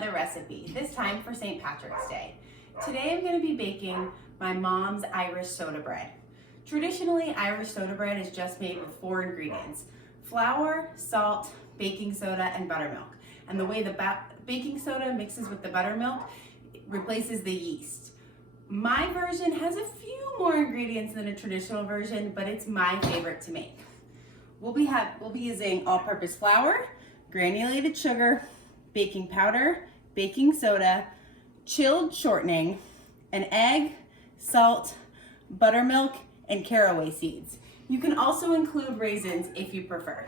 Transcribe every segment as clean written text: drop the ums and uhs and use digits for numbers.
another recipe, this time for St. Patrick's Day. Today I'm going to be baking my mom's Irish soda bread. Traditionally, Irish soda bread is just made with 4 ingredients: flour, salt, baking soda, and buttermilk. And the way the baking soda mixes with the buttermilk, it replaces the yeast. My version has a few more ingredients than a traditional version, but it's my favorite to make. We'll be using all-purpose flour, granulated sugar, baking powder, baking soda, chilled shortening, an egg, salt, buttermilk, and caraway seeds. You can also include raisins if you prefer.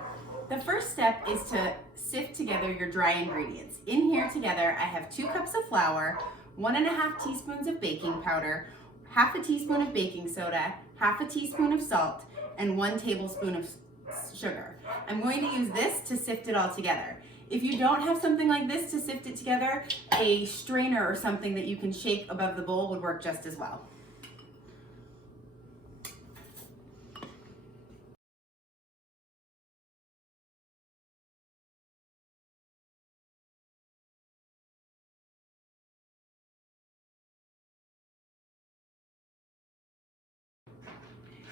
The first step is to sift together your dry ingredients. In here together, I have 2 cups of flour, 1½ teaspoons of baking powder, ½ a teaspoon of baking soda, ½ a teaspoon of salt, and 1 tablespoon of sugar. I'm going to use this to sift it all together. If you don't have something like this to sift it together, a strainer or something that you can shake above the bowl would work just as well.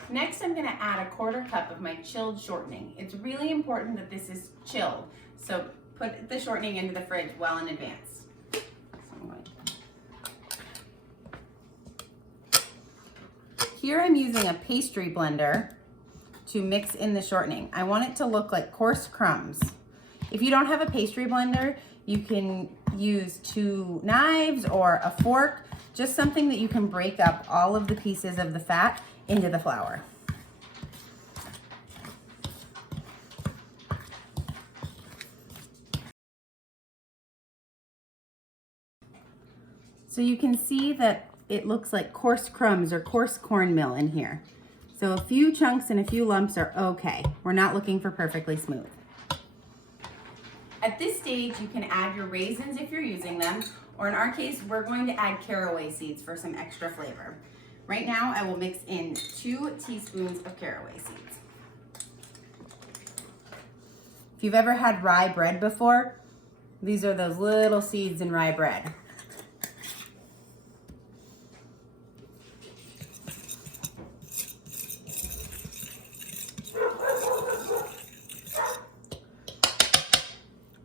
Next, I'm going to add a 1/4 cup of my chilled shortening. It's really important that this is chilled, so put the shortening into the fridge well in advance. Here I'm using a pastry blender to mix in the shortening. I want it to look like coarse crumbs. If you don't have a pastry blender, you can use 2 knives or a fork, just something that you can break up all of the pieces of the fat into the flour. So you can see that it looks like coarse crumbs or coarse cornmeal in here. So a few chunks and a few lumps are okay. We're not looking for perfectly smooth. At this stage, you can add your raisins if you're using them, or in our case, we're going to add caraway seeds for some extra flavor. Right now, I will mix in 2 teaspoons of caraway seeds. If you've ever had rye bread before, these are those little seeds in rye bread.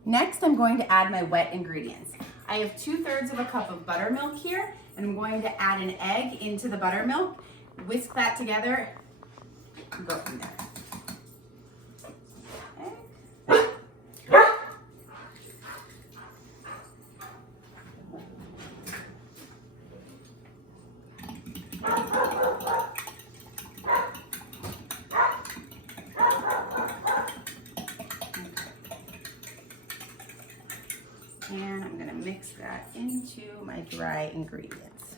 Next, I'm going to add my wet ingredients. I have 2/3 of a cup of buttermilk here, and I'm going to add an egg into the buttermilk, whisk that together, and go from there. And I'm going to mix that into my dry ingredients.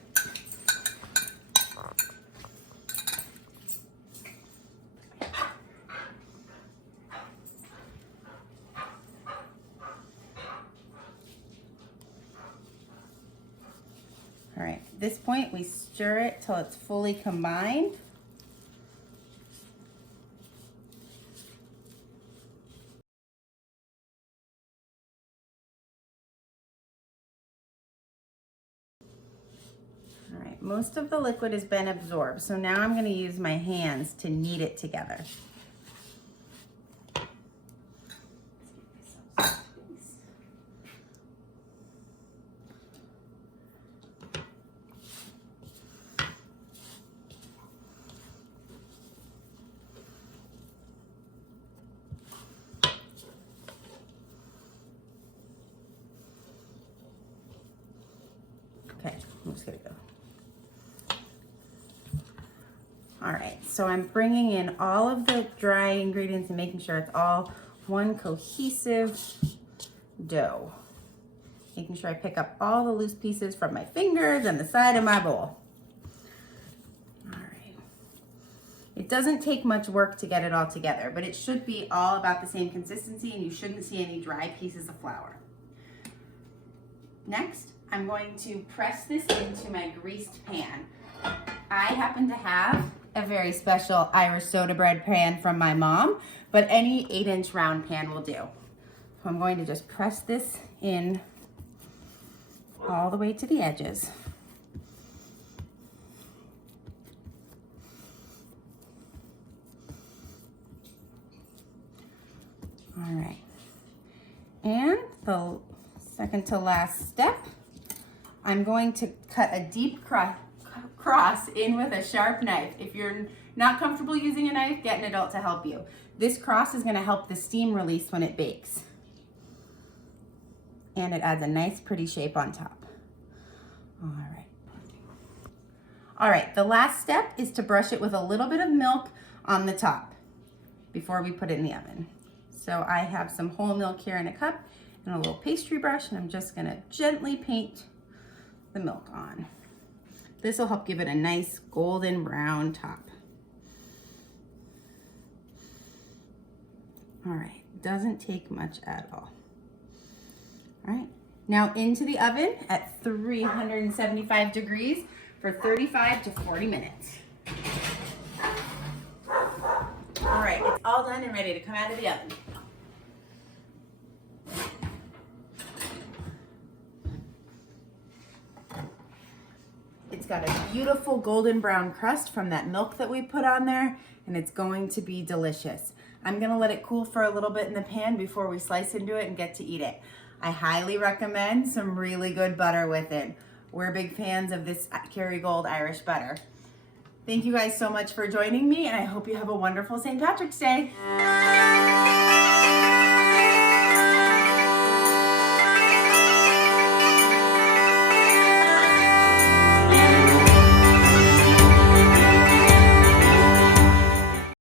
All right, at this point we stir it till it's fully combined. All right, most of the liquid has been absorbed, so now I'm going to use my hands to knead it together. Okay, I'm just gonna go. All right, so I'm bringing in all of the dry ingredients and making sure it's all one cohesive dough. Making sure I pick up all the loose pieces from my fingers and the side of my bowl. All right. It doesn't take much work to get it all together, but it should be all about the same consistency and you shouldn't see any dry pieces of flour. Next, I'm going to press this into my greased pan. I happen to have a very special Irish soda bread pan from my mom, but any 8-inch round pan will do. So I'm going to just press this in all the way to the edges. All right, and the second to last step, I'm going to cut a deep cross in with a sharp knife. If you're not comfortable using a knife, get an adult to help you. This cross is gonna help the steam release when it bakes. And it adds a nice pretty shape on top. All right. All right, the last step is to brush it with a little bit of milk on the top before we put it in the oven. So I have some whole milk here in a cup and a little pastry brush, and I'm just gonna gently paint the milk on. This will help give it a nice golden brown top. All right, doesn't take much at all. All right, now into the oven at 375 degrees for 35 to 40 minutes. All right, it's all done and ready to come out of the oven. It's got a beautiful golden brown crust from that milk that we put on there, and it's going to be delicious. I'm gonna let it cool for a little bit in the pan before we slice into it and get to eat it. I highly recommend some really good butter with it. We're big fans of this Kerrygold Irish butter. Thank you guys so much for joining me, and I hope you have a wonderful St. Patrick's Day.